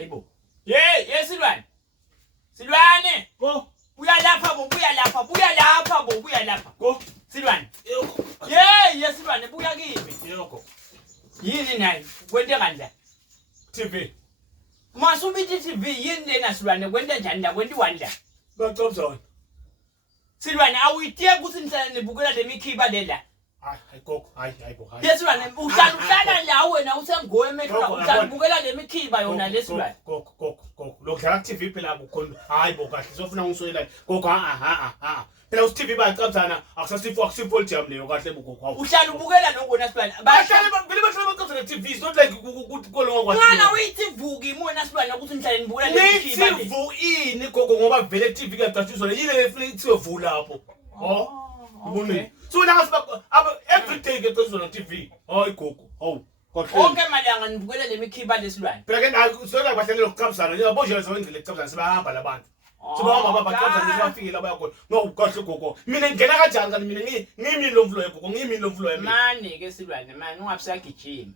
Hayibo. Hey, Silwane. Silwane. Go. Buya lapha bo, buya lapha, buya lapha bo, buya lapha. Go. Silwane. Yoko. Hey, Silwane, buya kimi. Yoko. Yini nayi? Kwente kanjani? TV. Masubithi TV yini lena Silwane kwente njani la kwenti wani la? boSlwane. Silwane awuyitie ukuthi nihlala nibukela le mikhiba lela. Hayi Gogo, hayi bo, hayi. Silwane uhlala la wena usengowe emehlweni uhlala ubukela le mikhiba yona le Silwane. Gogo. Lokudlala TV phela akukhona. Hayi bo kahle sofuna ungisoyela. Gogo phela uTV bayacabuzana akusifo jam leyo kahle bugogo. Uhlala ubukela nokona Silwane. Bahlala bacabuzana TV, it's not like ukuthi kolonga kwathi. Ngana uyithi vuki imona Silwane ukuthi nihlala nibukela le mikhiba le. Nithi ini Gogo ngoba vele TV kuyacatshuzwa yile efuna ithiwe vu lapho. Ubone. So now every day get on TV. Hayi Gogo. Onke malanga nibukela le mikhiba le Silwane. Phela ke nayo sola bahlangene lokucabuzana yabo nje lezongile lecabuzana sebahamba labantu. Sebahamba bacabuzana sebafike la bayakhona. Ngokukahle Gogo. Mina ngena kanjani kanti mina ngimi lo mflo yeGogo, ngimi lo mflo yami. Manje ke Silwane manje ungabusagijima.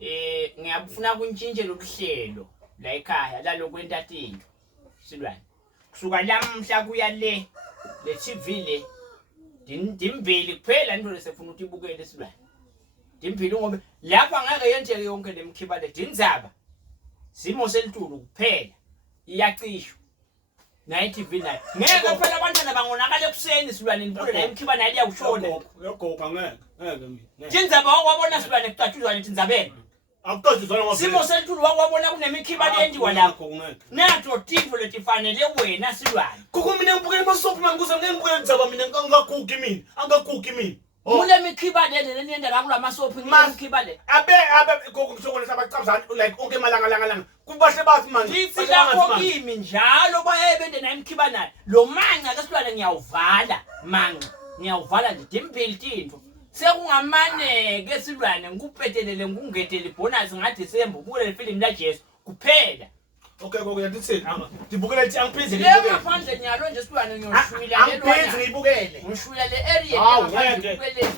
Ngiyafuna kuntshintshe lokuhlelo la ekhaya la lokwentathinto. Silwane. Kusuka lamhla kuya le TV le. Dimbili kuphela into lesefuna ukuthi ibukele Silwane. Dimbili ngoba lapha ngeke yenzeke yonke lemkhiba le dindzaba. Simo selitulu kuphela. Iyacishwa. Na TV nayo. Ngeke phela abantwana bangonakala ekuseni Silwane nibuke la imkhiba nayo iyakushona. Gogo ngeke mina. Dindzaba wakwabona Silwane kucatshuzwa dindzabeni. Akucatshuzwana ngoba Simo selitulu wakwabona kunemikhiba lenziwa lapho. Nato tifo letifanele wena Silwane. Gogo mina ngibukela amasoap manje kuze ngibukele indzaba mina angagugi mina. Mule mikhiba le nenda la kula masopi ngimikhiba le. Abe Gogo ngisho sabacabuzana like onke malanga. Kubahle bathi manje. Lithi lapho kimi njalo bayebende na imikhiba nayo. Lo manqa ke Silwane ngiyawuvala manqa. Ngiyawuvala nje dimbili tinto. Sekungamane ke Silwane ngikuphetelele ngungethele bonus ngathi sembu bukele le film la Jesu kuphela. Okay Gogo yadithini ngibukela ithi angiphize ngibukele. Le ngaphandle nyalo nje Silwane ngiyoshwila le lwana. Angiphize ngibukele. Ngishwila le area ngaphandle ngibukele.